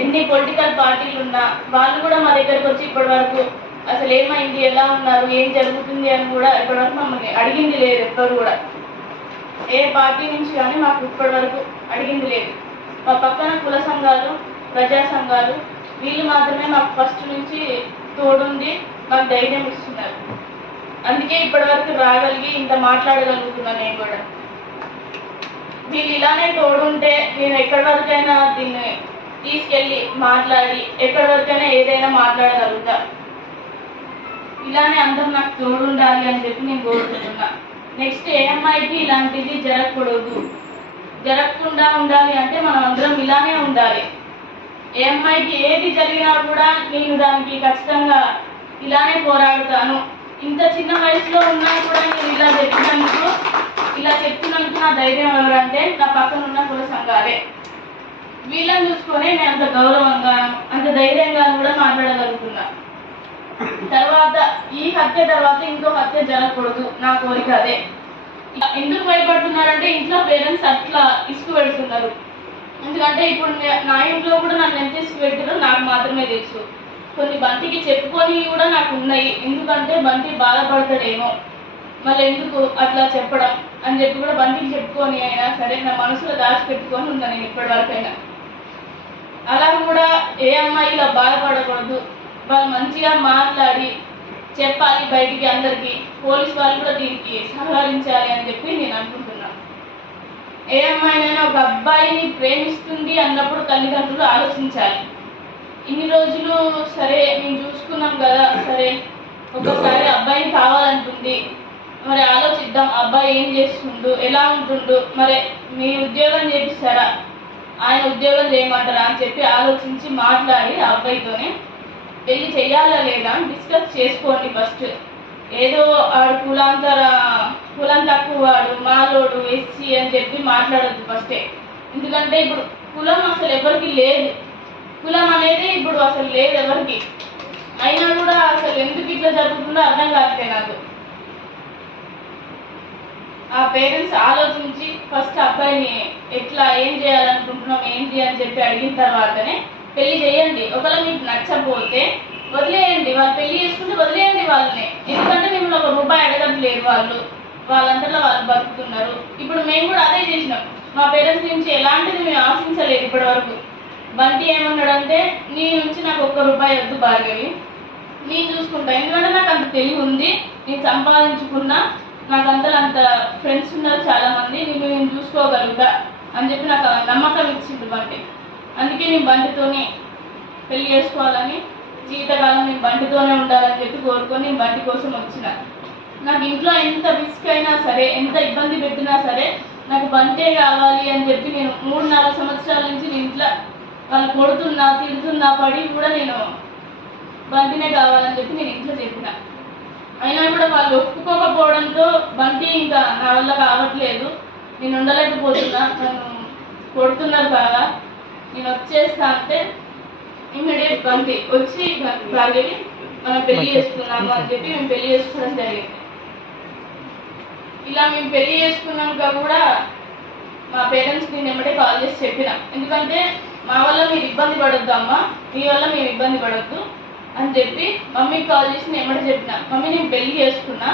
ఎన్ని పొలిటికల్ పార్టీలు ఉన్నా వాళ్ళు కూడా మా దగ్గరకు వచ్చి ఇప్పటి వరకు అసలు ఏమైంది ఎలా ఉన్నారు ఏం జరుగుతుంది అని కూడా ఇప్పటి వరకు మమ్మల్ని అడిగింది లేదు ఎవ్వరు కూడా. ఏ పార్టీ నుంచి కానీ మాకు ఇప్పటి వరకు అడిగింది లేదు. మా పక్కన కుల సంఘాలు ప్రజా సంఘాలు వీళ్ళు మాత్రమే మాకు ఫస్ట్ నుంచి తోడుండి మాకు ధైర్యం ఇస్తున్నారు. అందుకే ఇప్పటి వరకు రాగలిగి ఇంత మాట్లాడగలుగుతున్నాను నేను కూడా. వీళ్ళు ఇలానే తోడుంటే నేను ఎక్కడి వరకైనా దీన్ని తీసుకెళ్ళి మాట్లాడి ఎక్కడి వరకైనా ఏదైనా మాట్లాడగలుగుతా. ఇలానే అందరూ నాకు తోడుండాలి అని చెప్పి నేను కోరుకుంటున్నా. నెక్స్ట్ ఏ అమ్మాయికి ఇలాంటిది జరగకూడదు. జరగకుండా ఉండాలి అంటే మనం అందరం ఇలానే ఉండాలి. ఏ అమ్మాయికి ఏది జరిగినా కూడా నేను దానికి ఖచ్చితంగా ఇలానే పోరాడుతాను. ఇంత చిన్న వయసులో ఉన్నా కూడా నేను ఇలా చెప్పినందుకు ఇలా చెప్తున్నందుకు నా ధైర్యం ఎవరంటే నా పక్కన ఉన్న కుల సంఘాలే. వీళ్ళని చూసుకొని నేను అంత గౌరవంగా అంత ధైర్యంగా కూడా మాట్లాడగలుగుతున్నా. తర్వాత ఈ హత్య తర్వాత ఇంకో హత్య జరగకూడదు. నా కోరిక అదే. ఎందుకు భయపడుతున్నారంటే ఇంట్లో పేరెంట్స్ అట్లా ఇసుకు పెడుతున్నారు. ఎందుకంటే ఇప్పుడు నా ఇంట్లో కూడా నన్ను ఎంత ఇసుకు పెట్టారో నాకు మాత్రమే తెలుసు. కొన్ని బంతికి చెప్పుకొని కూడా నాకు ఉన్నాయి. ఎందుకంటే బంతి బాధపడతాడేమో. మళ్ళీ ఎందుకు అట్లా చెప్పడం అని చెప్పి కూడా బంతికి చెప్పుకొని అయినా సరే నా మనసులో దాచిపెట్టుకొని ఉందా నేను ఇప్పటి వరకైనా. ఏ అమ్మాయి ఇలా బాధపడకూడదు. వాళ్ళు మంచిగా మాట్లాడి చెప్పాలి బయటికి అందరికి. పోలీస్ వాళ్ళు కూడా దీనికి సహకరించాలి అని చెప్పి నేను అనుకుంటున్నాను ఏ అమ్మాయినైనా ఒక అబ్బాయిని ప్రేమిస్తుంది అన్నప్పుడు తల్లిదండ్రులు ఆలోచించాలి. ఇన్ని రోజులు సరే మేము చూసుకున్నాం కదా సరే ఒకసారి అబ్బాయిని కావాలంటుంది మరి ఆలోచిద్దాం అబ్బాయి ఏం చేస్తుండు ఎలా ఉంటుండు. మరి మీ ఉద్యోగం చేపిస్తారా? ఆయన ఉద్యోగం చేయమంటారా అని చెప్పి ఆలోచించి మాట్లాడి ఆ అబ్బాయితోనే పెళ్ళి చేయాలా లేదా అని డిస్కస్ చేసుకోండి ఫస్ట్ ఏదో ఆడు కులాంతర కులం తక్కువ వాడు మాలోడు ఎస్సీ అని చెప్పి మాట్లాడద్దు ఫస్టే ఎందుకంటే ఇప్పుడు కులం అసలు ఎవరికి లేదు. కులం అనేది ఇప్పుడు అసలు లేదు ఎవరికి. అయినా కూడా అసలు ఎందుకు ఇట్లా జరుగుతుందో అర్థం కావట్లే నాకు. ఆ పేరెంట్స్ ఆలోచించి ఫస్ట్ అబ్బాయిని ఎట్లా ఏం చేయాలనుకుంటున్నాం ఏంటి అని చెప్పి అడిగిన తర్వాతనే పెళ్ళి చేయండి. ఒకవేళ మీకు నచ్చకపోతే వదిలేయండి. వాళ్ళు పెళ్ళి చేసుకుంటే వదిలేయండి వాళ్ళని. ఎందుకంటే మిమ్మల్ని ఒక రూపాయి అడగట్లేరు వాళ్ళు. వాళ్ళంతలో వాళ్ళు బతుకుతున్నారు. ఇప్పుడు మేము కూడా అదే చేసినాం. మా పేరెంట్స్ నుంచి ఎలాంటిది మేము ఆశించలేదు ఇప్పటి వరకు బంటి ఏమన్నాడంటే నీ నుంచి నాకు ఒక్క రూపాయి వద్దు భార్గవి నేను చూసుకుంటా. ఎందుకంటే నాకు అంత తెలివి ఉంది. నేను సంపాదించుకున్నా. నాకు అంత అంత ఫ్రెండ్స్ ఉన్నారు చాలామంది నేను నేను చూసుకోగలుగుతా అని చెప్పి నాకు ఆ నమ్మకం ఇచ్చింది బండి అందుకే నేను బండితోనే పెళ్ళి చేసుకోవాలని జీవితకాలం నేను బండితోనే ఉండాలని చెప్పి కోరుకొని నేను బండి కోసం వచ్చిన. నాకు ఇంట్లో ఎంత రిస్క్ అయినా సరే ఎంత ఇబ్బంది పెట్టినా సరే నాకు బంటే కావాలి అని చెప్పి నేను మూడు నాలుగు సంవత్సరాల నుంచి నేను ఇంట్లో వాళ్ళు కొడుతున్నా తిడుతున్నా పడి కూడా నేను బంతినే కావాలని చెప్పి నేను ఇంట్లో చెప్పిన. అయినా కూడా వాళ్ళు ఒప్పుకోకపోవడంతో బంటి ఇంకా నా వల్ల కావట్లేదు. నేను ఉండలేకపోతున్నా. నన్ను కొడుతున్నారు బాగా. నేను వచ్చేస్తా అంటే ఇమ్మీడియట్ బంటి వచ్చి భార్గవి మనం పెళ్ళి చేసుకున్నాము అని చెప్పి మేము పెళ్ళి చేసుకోవడం జరిగింది. ఇలా మేము పెళ్ళి చేసుకున్నాక కూడా మా పేరెంట్స్ నేను ఎమ్మటే కాల్ చేసి చెప్పిన. ఎందుకంటే మా వల్ల మీరు ఇబ్బంది పడొద్దు అమ్మా. మీ వల్ల మేము ఇబ్బంది పడొద్దు. అని చెప్పి మమ్మీకి కాల్ చేసి నేను ఏమంటే చెప్పిన మమ్మీ నేను పెళ్ళి చేసుకున్నా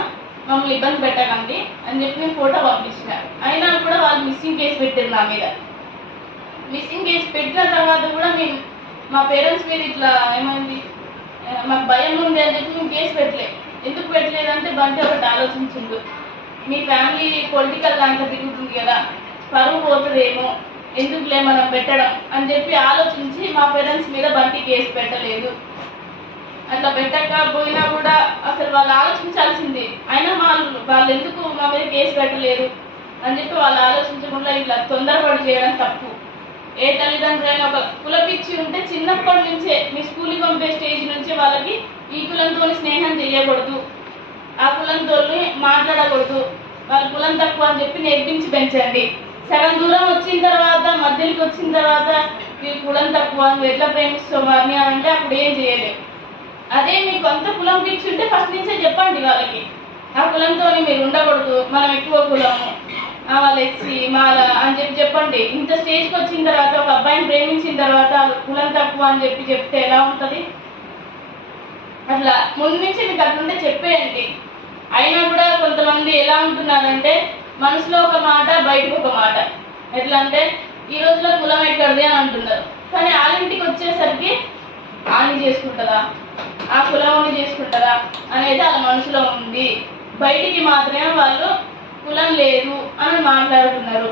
మమ్మల్ని ఇబ్బంది పెట్టకండి అని చెప్పి నేను ఫోటో పంపించిన. అయినా కూడా వాళ్ళు మిస్సింగ్ కేసు పెట్టారు నా మీద. మిస్సింగ్ కేసు పెట్టిన తర్వాత కూడా మేము మా పేరెంట్స్ మీద ఇట్లా ఏమైంది మాకు భయం ఉంది అని చెప్పి మేము కేసు పెట్టలే. ఎందుకు పెట్టలేదంటే బంటి ఒకటి ఆలోచించిండు. మీ ఫ్యామిలీ పొలిటికల్ దాంట్లో తిరుగుతుంది కదా పరువు పోతుందేమో ఎందుకులే మనం పెట్టడం అని చెప్పి ఆలోచించి మా పేరెంట్స్ మీద బంటి కేసు పెట్టలేదు. అట్లా పెట్టకపోయినా కూడా అసలు వాళ్ళు ఆలోచించాల్సింది. అయినా వాళ్ళు వాళ్ళు ఎందుకు మా మీద కేసు పెట్టలేరు? అని చెప్పి వాళ్ళు ఆలోచించకుండా ఇట్లా తొందరపడి చేయడం తప్పు. ఏ తల్లిదండ్రులైనా ఒక కులపిచ్చి ఉంటే చిన్నప్పటి నుంచే మీ స్కూల్కి పంపే స్టేజ్ నుంచే వాళ్ళకి ఈ కులంతో స్నేహం చేయకూడదు. ఆ కులంతో మాట్లాడకూడదు. వాళ్ళ కులం తక్కువ అని చెప్పి నేర్పించి పెంచండి. సగం దూరం వచ్చిన తర్వాత మధ్యలోకి వచ్చిన తర్వాత ఈ కులం తక్కువ నువ్వు ఎట్లా ప్రేమిస్తావు వారిని అని అంటే అప్పుడు ఏం చేయలేవు అదే మీకు అంత కులం పిచ్చి ఉంటే ఫస్ట్ నుంచే చెప్పండి వాళ్ళకి. ఆ కులంతో మీరు ఉండకూడదు మనం ఎక్కువ కులము. ఆ, వాళ్ళు ఎస్సీ మాల అని చెప్పి చెప్పండి. ఇంత స్టేజ్కి వచ్చిన తర్వాత ఒక అబ్బాయిని ప్రేమించిన తర్వాత కులం తక్కువ అని చెప్పి చెప్తే ఎలా ఉంటుంది? అట్లా ముందు నుంచి మీకు అట్లుంటే చెప్పేయండి. అయినా కూడా కొంతమంది ఎలా ఉంటున్నారంటే మనసులో ఒక మాట బయటకు ఒక మాట. ఎట్లా అంటే ఈ రోజులో కులం ఎక్కడిది? అని అంటున్నారు. కానీ వాళ్ళ ఇంటికి వచ్చేసరికి ఆని చేసుకుంటుందా? ఆ కులంని చేసుకుంటారా అనేది వాళ్ళ మనసులో ఉంది. బయటికి మాత్రమే వాళ్ళు కులం లేదు అని మాట్లాడుతున్నారు.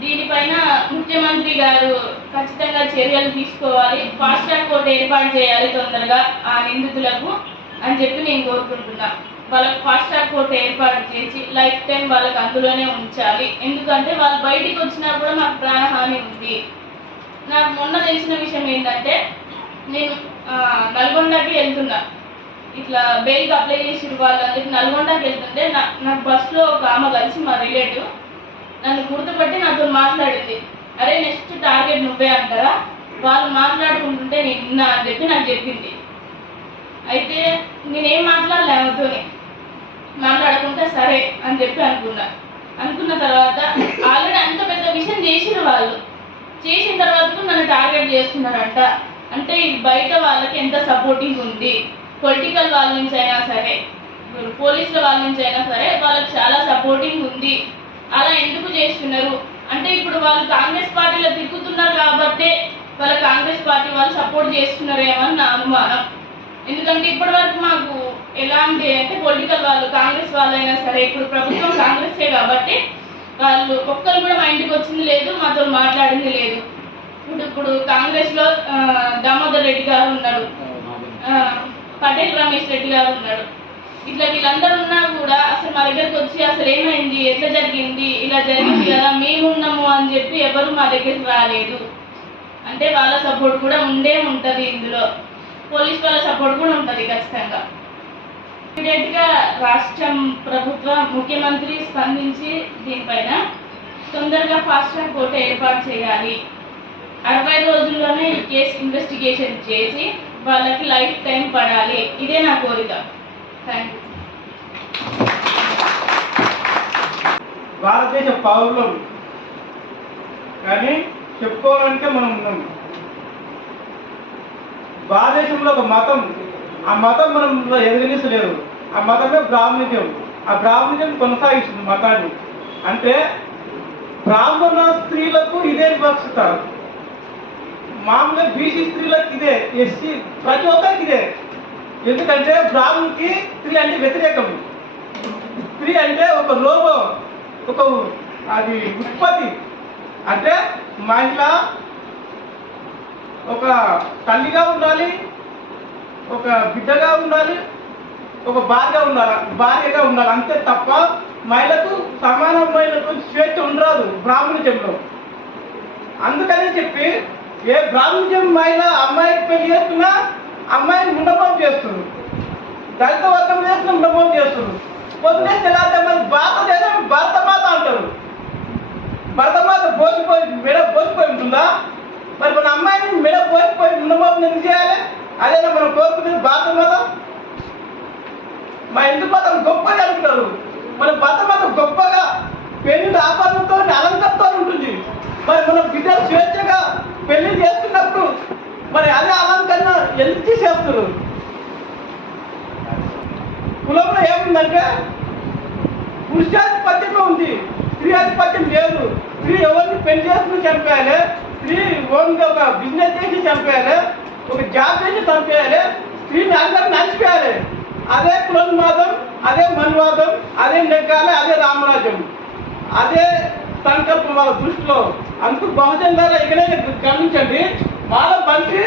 దీనిపైన ముఖ్యమంత్రి గారు ఖచ్చితంగా చర్యలు తీసుకోవాలి. ఫాస్ట్ ట్రాక్ కోర్టు ఏర్పాటు చేయాలి తొందరగా ఆ నిందితులకు అని చెప్పి నేను కోరుకుంటున్నాను వాళ్ళకి ఫాస్ట్ ట్రాక్ కోర్టు ఏర్పాటు చేసి లైఫ్ టైం వాళ్ళకి అందులోనే ఉంచాలి. ఎందుకంటే వాళ్ళు బయటికి వచ్చినా కూడా మాకు ప్రాణహాని ఉంది. నాకు మొన్న తెలిసిన విషయం ఏంటంటే నేను నల్గొండకి వెళ్తున్నా. ఇట్లా బెయిల్కి అప్లై చేసి వాళ్ళని నల్గొండకి వెళ్తుంటే నా నాకు బస్సులో ఒక ఆమె కలిసి మా రిలేటివ్ నన్ను గుర్తుపట్టి నాతో మాట్లాడింది. అరే నెక్స్ట్ టార్గెట్ నువ్వే అంటారా? వాళ్ళు మాట్లాడుకుంటుంటే నేను అని చెప్పి నాకు చెప్పింది. అయితే నేనేం మాట్లాడలే ఆమెతోని. మాట్లాడుకుంటే సరే అని చెప్పి అనుకున్నా. అనుకున్న తర్వాత ఆల్రెడీ అంత పెద్ద విషయం చేసిన వాళ్ళు. చేసిన తర్వాత కూడా నన్ను టార్గెట్ చేస్తున్నారంట. అంటే ఇది బయట వాళ్ళకి ఎంత సపోర్టింగ్ ఉంది. పొలిటికల్ వాళ్ళ నుంచి అయినా సరే పోలీసుల వాళ్ళ నుంచి అయినా సరే వాళ్ళకి చాలా సపోర్టింగ్ ఉంది. అలా ఎందుకు చేస్తున్నారు? అంటే ఇప్పుడు వాళ్ళు కాంగ్రెస్ పార్టీలో తిరుగుతున్నారు కాబట్టి వాళ్ళ కాంగ్రెస్ పార్టీ వాళ్ళు సపోర్ట్ చేస్తున్నారేమో అని నా అనుమానం. ఎందుకంటే ఇప్పటి వరకు మాకు ఎలాంటి అంటే పొలిటికల్ వాళ్ళు కాంగ్రెస్ వాళ్ళైనా సరే ఇప్పుడు ప్రభుత్వం కాంగ్రెసే కాబట్టి వాళ్ళు ఒక్కరు కూడా మా ఇంటికి వచ్చింది లేదు మాతో మాట్లాడింది లేదు. ఇప్పుడు ఇప్పుడు కాంగ్రెస్లో దామోదర్ రెడ్డి గారు ఉన్నారు. పటేల్ రమేష్ రెడ్డి గారు ఉన్నాడు ఇట్లా వీళ్ళందరూ ఉన్నా కూడా అసలు మా దగ్గరకు వచ్చి అసలు ఏమైంది ఎట్లా జరిగింది ఇలా జరిగింది కదా మేమున్నాము అని చెప్పి ఎవరు మా దగ్గరికి రాలేదు. అంటే వాళ్ళ సపోర్ట్ కూడా ఉండే ఉంటుంది ఇందులో. పోలీస్ వాళ్ళ సపోర్ట్ కూడా ఉంటుంది ఖచ్చితంగా. ఇమీడియట్గా రాష్ట్రం ప్రభుత్వం ముఖ్యమంత్రి స్పందించి దీనిపైన తొందరగా ఫాస్ట్ ట్రాక్ కోర్టు ఏర్పాటు చేయాలి. అరవై రోజుల్లోనే ఈ కేసు ఇన్వెస్టిగేషన్ చేసి వాళ్ళకి లైఫ్ టైం పడాలి. ఇదే నా కోరిక. థ్యాంక్ యూ భారతదేశ పౌరులం కానీ చెప్పుకోవాలంటే మనం ఉన్నాం. భారతదేశంలో ఒక మతం ఆ మతం మనం ఎదిరించలేదు ఆ మతమే బ్రాహ్మణ్యం ఆ బ్రాహ్మణ్యం కొనసాగిస్తుంది మతాన్ని. అంటే బ్రాహ్మణ స్త్రీలకు ఇదే వివక్షత మామూలుగా బీసీ స్త్రీలకు ఇదే ఎస్సీ ప్రతి ఒక్కరికి ఇదే. ఎందుకంటే బ్రాహ్మణ్కి స్త్రీ అంటే వ్యతిరేకం. స్త్రీ అంటే ఒక లోభం ఒక అది ఉత్పత్తి. అంటే మహిళ ఒక తల్లిగా ఉండాలి ఒక బిడ్డగా ఉండాలి ఒక భార్య ఉండాలి భార్యగా ఉండాలి. అంతే తప్ప మహిళకు సమానమైనటువంటి స్వేచ్ఛ ఉండరాదు బ్రాహ్మణ్యంలో అందుకని చెప్పి ఏ బ్రాహ్మణ్యం మహిళ అమ్మాయికి పెళ్ళి చేస్తున్నా అమ్మాయిని ముండపం చేస్తుంది. దళిత వర్గం చేస్తున్న ముండపం చేస్తుంది. పొద్దునే తెల్లారితే మరి భారతదేశం భరతమాత అంటారు. భరతమాత పోసిపోయి మెడ పోసిపోయి ఉంటుందా? మరి మన అమ్మాయిని మెడ పోసిపోయి ముండపం ఎందుకు చేయాలి? అదేనా మనం కోరుకునేది భారత మతం మా హిందూ మతం గొప్పగా అనుకుంటారు మన భారత మతం గొప్పగా పెళ్ళి ఆపరణతో అలంకరణతో ఉంటుంది. మరి మన బిడ్డలు స్వేచ్ఛగా పెళ్ళి చేస్తున్నప్పుడు మరి అదే అలంకరణ ఎందుకు తీసేస్తారు కులంలో ఏముందంటే పురుషాధిపత్యమే ఉంది స్త్రీ ఆధిపత్యం లేదు. స్త్రీ ఎవరిని పెళ్ళి చేసుకుని చనిపోయాలి స్త్రీ ఓన్గా ఒక బిజినెస్ చేసి చనిపోయాలి ఒక జాబ్ చేసి చంపేయాలి. స్త్రీని అందరూ నచ్చిపోయాలి అదే కులన్వాదం అదే మన్వాదం అదే నెగ్గాలి అదే రామరాజ్యం. అదే సంకల్పం వాళ్ళ దృష్టిలో. అందుకు బహుజన్ ద్వారా ఇకనే గమనించండి. వాళ్ళ మంత్రి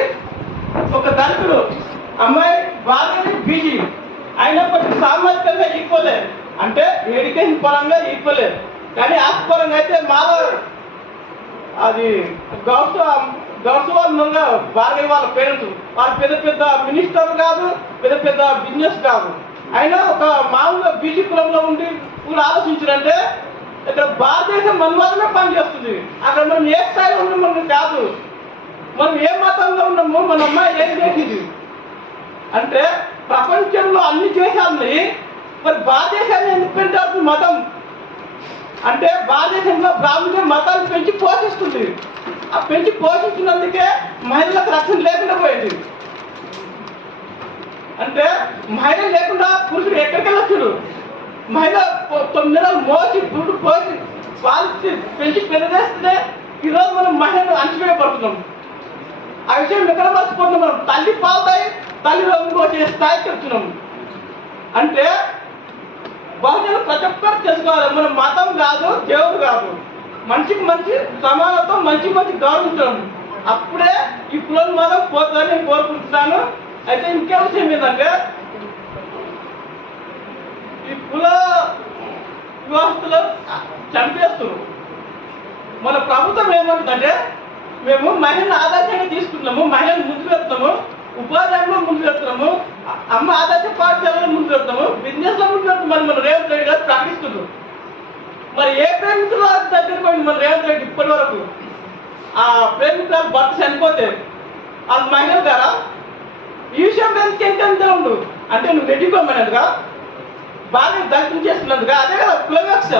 ఒక దళితుడు. అమ్మాయి భార్యని బీజీ. అయినప్పటికీ సామాజికంగా ఈక్వలే అంటే ఎడ్యుకేషన్ పరంగా ఈక్వలే కానీ ఆస్తి పరంగా అయితే మా అది గౌరవ గౌరవంగా భార్య వాళ్ళ పేరెంట్స్ వాళ్ళు పెద్ద పెద్ద మినిస్టర్ కాదు పెద్ద పెద్ద బిజినెస్ కాదు. అయినా ఒక మామూలుగా బీజీ కులంలో ఉండి కూడా ఆలోచించారంటే ఇక్కడ భారతదేశం మనవాదమే పనిచేస్తుంది. అక్కడ మనం ఏ స్థాయిలో ఉన్నాం మనం కాదు. మనం ఏ మతంలో ఉన్నామో మన అమ్మాయి ఏం చేసింది? అంటే ప్రపంచంలో అన్ని దేశాలని మరి భారతదేశాన్ని ఎందుకు పెంచాల్సిన మతం? అంటే భారతదేశంలో బ్రాహ్మణ మతాన్ని పెంచి పోషిస్తుంది. ఆ పెంచి పోషించినందుకే మహిళలకు రక్షణ లేకుండా పోయింది. అంటే మహిళ లేకుండా పురుషుడు ఎక్కడికి వెళ్ళొచ్చు మహిళ తొమ్మిది నెలలు మోసి పురుడు పోసి పాలిసి పెంచి పెరిగేస్తే ఈరోజు మనం మహిళను అణచివేయబడుతున్నాం ఆ విషయం ఎక్కడ మర్చిపోతున్నాం మనం. తల్లి పాలుతాయి తల్లి రంగు వచ్చే స్థాయికి వచ్చినాం అంటే బహుజనులు ప్రతి ఒక్కరు తెలుసుకోవాలి. మన మతం కాదు దేవుడు కాదు. మంచికి మంచి సమానత్వం మంచి మంచి గౌరవించడం అప్పుడే ఈ కులం మాత్రం పోతుందని నేను కోరుకుంటున్నాను. అయితే ఇంకే విషయం ఏంటంటే ఈ కుల వివాహస్తులు చంపేస్తున్నారు. మన ప్రభుత్వం ఏమంటుందంటే మేము మహిళను ఆదర్శంగా తీసుకుంటున్నాము మహిళను ముందుకు వెళ్తున్నాము ఉపాధ్యాయంలో ముందు వెళ్తున్నాము అమ్మ ఆదర్శ పాఠశాలలో ముందు వెళ్తున్నాము బిజినెస్లో ముందుకు మనం మన రేవంత్ రెడ్డి గారు ప్రకటిస్తున్నారు. మరి ఏ ప్రేమికుల దగ్గర పోయింది మన రేవంత్ రెడ్డి ఇప్పటి వరకు. ఆ ప్రేమికురాలు భర్త చనిపోతే అది మహిళలు గారా? ఈ విషయం ఎందుకు ఎంత ఉండు? అంటే నువ్వు రెడ్డిపోమన్నట్టుగా బాగా దళితం చేస్తున్నందుగా? అదే కదా కులవివక్ష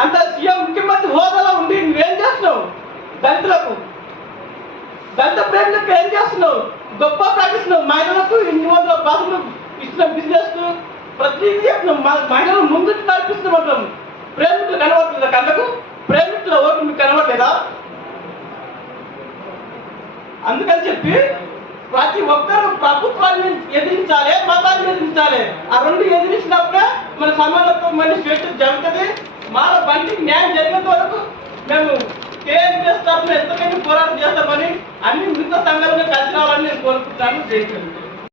అంత సీఎం ముఖ్యమంత్రి హోదాలో ఉండి నువ్వేం చేస్తున్నావు? దళితులకు. దళిత ప్రేమికులకు ఏం చేస్తున్నావు? గొప్ప ప్రకటిస్తున్నావు. మహిళలకు ఇన్ని వందల బాధలు ఇచ్చిన బిజినెస్ ప్రతిదీ చెప్తున్నాం మా- మహిళలు ముందు నడిపిస్తున్నాం ప్రేమికులు కనబడుతుందా కళ్ళకు? ప్రేమికుల ఓటు మీకు కనబడలేదా? అందుకని చెప్పి ప్రతి ఒక్కరు ప్రభుత్వాన్ని ఎదిరించాలి మతాన్ని ఎదిరించాలి. ఆ రెండు ఎదిరించినప్పుడే మన సమానత్వం మన స్వేచ్ఛ జరుగుతుంది. మన బండికి న్యాయం జరిగినంత వరకు మేము కేఎంపీఎస్ తరఫున ఎంతకైనా పోరాటం చేస్తామని అన్ని మిగతా సంఘాలను కలిసి రావాలని నేను కోరుకుంటున్నాను. జై